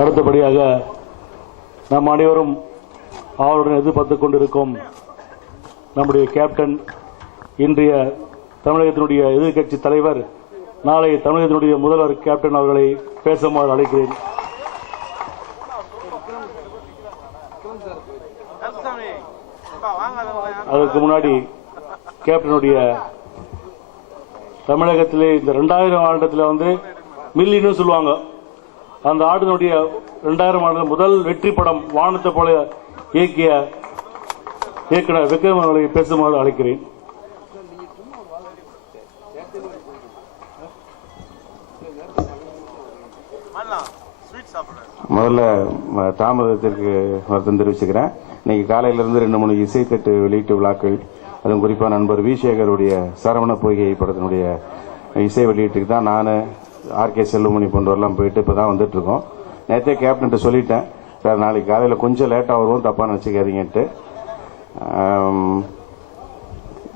அடுத்தபடியாக நாம் அனைவரும் அவருடன் எதிர்பார்த்துக் கொண்டிருக்கும் நம்முடைய கேப்டன், இன்றைய தமிழகத்தினுடைய எதிர்க்கட்சி தலைவர், நாளை தமிழகத்தினுடைய முதல்வர் கேப்டன் அவர்களை பேசுமாறு அழைக்கிறேன். அதற்கு முன்னாடி கேப்டனுடைய தமிழகத்திலே இந்த 2000 ஆண்டத்தில் வந்து மில்லின்னு சொல்லுவாங்க. அந்த ஆண்டினுடைய 2000 ஆண்டு முதல் வெற்றி படம் வானத்தை போல இயக்கிய இயக்குனர் விக்ரம் அவர்களை பேசுமாறு அழைக்கிறேன். முதல்ல தாமதத்திற்கு வருத்தம் தெரிவிச்சுக்கிறேன். இன்னைக்கு காலையிலிருந்து 2-3 இசைத்தட்டு வெளியீட்டு விழாக்கள், அதுவும் குறிப்பாக நண்பர் வி சேகருடைய சரவண பொய்கை படத்தினுடைய இசை வெளியீட்டுக்கு தான் நான், ஆர்கே செல்லுமணி போன்றவரெல்லாம் போயிட்டு இப்போ தான் வந்துட்டு இருக்கோம். நேற்றே கேப்டன்ட்டு சொல்லிட்டேன், சார் நாளைக்கு காலையில் கொஞ்சம் லேட்டாக வருவோம், தப்பாக நினச்சிக்காதீங்கன்ட்டு.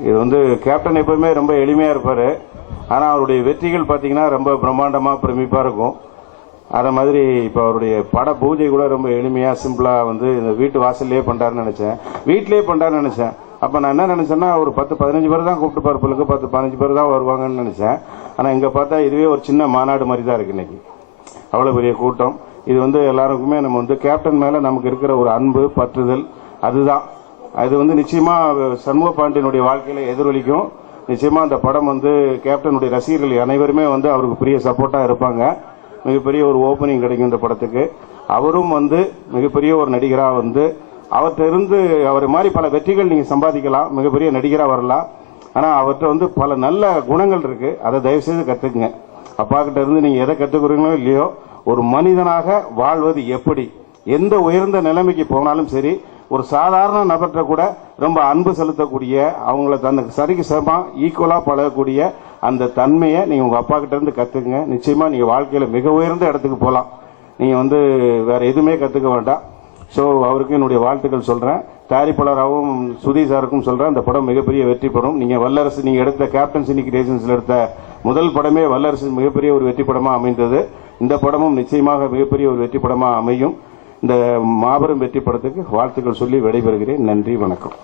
இது வந்து கேப்டன் எப்பவுமே ரொம்ப எளிமையாக இருப்பார். ஆனால் அவருடைய வெற்றிகள் பார்த்தீங்கன்னா ரொம்ப பிரம்மாண்டமாக பிரமிப்பாக இருக்கும். அதை மாதிரி இப்போ அவருடைய பட பூஜை கூட ரொம்ப எளிமையாக சிம்பிளாக வந்து இந்த வீட்டு வாசல்லையே பண்ணுறாருன்னு நினச்சேன், வீட்டிலேயே பண்ணுறாருன்னு நினச்சேன். அப்போ நான் என்ன நினச்சேன்னா, ஒரு 10-15 பேர் தான் கூப்பிட்டு பார்ப்பலுக்கு 10-15 பேர் தான் வருவாங்கன்னு நினச்சேன். ஆனால் இங்கே பார்த்தா இதுவே ஒரு சின்ன மாநாடு மாதிரி தான் இருக்குது இன்னைக்கு. அவ்வளோ பெரிய கூட்டம். இது வந்து எல்லாருக்குமே நம்ம வந்து கேப்டன் மேலே நமக்கு இருக்கிற ஒரு அன்பு, பற்றுதல், அதுதான். அது வந்து நிச்சயமாக சண்முக பாண்டியனுடைய வாழ்க்கையில் எதிரொலிக்கும். நிச்சயமாக அந்த படம் வந்து கேப்டனுடைய ரசிகர்கள் அனைவருமே வந்து அவருக்கு பெரிய சப்போர்ட்டாக இருப்பாங்க. மிகப்பெரிய ஒரு ஓப்பனிங் கிடைக்கும் இந்த படத்துக்கு. அவரும் வந்து மிகப்பெரிய ஒரு நடிகராக வந்து அவர்கிட்ட இருந்து அவர் மாதிரி பல வெற்றிகள் நீங்கள் சம்பாதிக்கலாம், மிகப்பெரிய நடிகராக வரலாம். ஆனால் அவர்கிட்ட வந்து பல நல்ல குணங்கள் இருக்குது. அதை தயவுசெய்து கற்றுக்குங்க. அப்பா கிட்ட இருந்து நீங்கள் எதை கற்றுக்குறீங்களோ இல்லையோ, ஒரு மனிதனாக வாழ்வது எப்படி, எந்த உயர்ந்த நிலைமைக்கு போனாலும் சரி, ஒரு சாதாரண நபர்கிட்ட கூட ரொம்ப அன்பு செலுத்தக்கூடிய, அவங்கள தனக்கு சரிக்கு சமமாக ஈக்குவலாக பழகக்கூடிய அந்த தன்மையை நீங்கள் உங்கள் அப்பா கிட்ட இருந்து கற்றுக்குங்க. நிச்சயமாக நீங்கள் வாழ்க்கையில் மிக உயர்ந்த இடத்துக்கு போகலாம். நீங்கள் வந்து வேற எதுவுமே கற்றுக்க வேண்டாம். ஸோ அவருக்கு என்னுடைய வாழ்த்துக்கள் சொல்கிறேன். தயாரிப்பாளராகவும் சுதி சாருக்கும் சொல்கிறேன், இந்த படம் மிகப்பெரிய வெற்றி பெறும். நீங்கள் வல்லரசு, நீங்கள் எடுத்த கேப்டன் சினி கிரியேஷன்ஸில் எடுத்த முதல் படமே வல்லரசு மிகப்பெரிய ஒரு வெற்றி படமாக அமைந்தது. இந்த படமும் நிச்சயமாக மிகப்பெரிய ஒரு வெற்றி படமாக அமையும். இந்த மாபெரும் வெற்றி படத்துக்கு வாழ்த்துக்கள் சொல்லி விடைபெறுகிறேன். நன்றி, வணக்கம்.